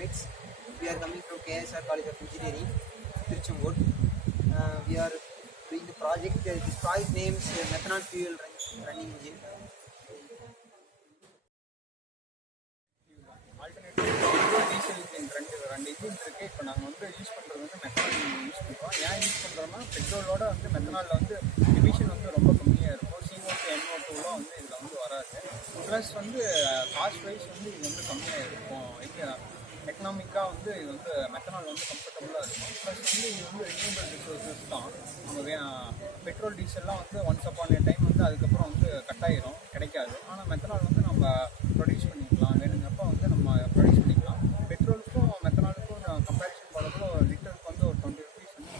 classmates. We are coming from KSR College of Engineering, Tiruchembur. We are doing the project. This project name is methanol fuel running engine. Diesel engine ரெண்டு engine இருக்குது. இப்போ நாங்கள் வந்து use பண்ணுறது வந்து methanol use பண்ணுறோம். ஏன் use பண்ணுறோம்னா பெட்ரோலோட வந்து மெத்தனாலில் வந்து எமிஷன் வந்து ரொம்ப கம்மியாக இருக்கும். CO2 NO2லாம் வந்து இதில் வந்து வராது. ப்ளஸ் வந்து காஸ்ட் வைஸ் வந்து இது வந்து கம்மியாக இருக்கும். எக்கனாமிக்காக வந்து இது வந்து மெத்தனால் வந்து கம்ஃபர்டபுளாக இருக்கும். ப்ளஸ் வந்து இது வந்து ரினியூவபிள் ரிசோர்ஸஸ் தான். நம்ம பெட்ரோல் டீசல்லாம் வந்து ஒன்ஸ் அப்பான் ஏ டைம் வந்து அதுக்கப்புறம் வந்து கட் ஆகிரும், கிடைக்காது. ஆனால் மெத்தனால் வந்து நம்ம ப்ரொடியூஸ் பண்ணிக்கலாம், வேணுங்கிறப்ப வந்து நம்ம ப்ரொடியூஸ் பண்ணிக்கலாம். பெட்ரோலுக்கும் மெத்தனாலுக்கும் கம்பேரிசன் பண்ணுறப்போ லிட்டருக்கு வந்து ஒரு 20 rupees வந்து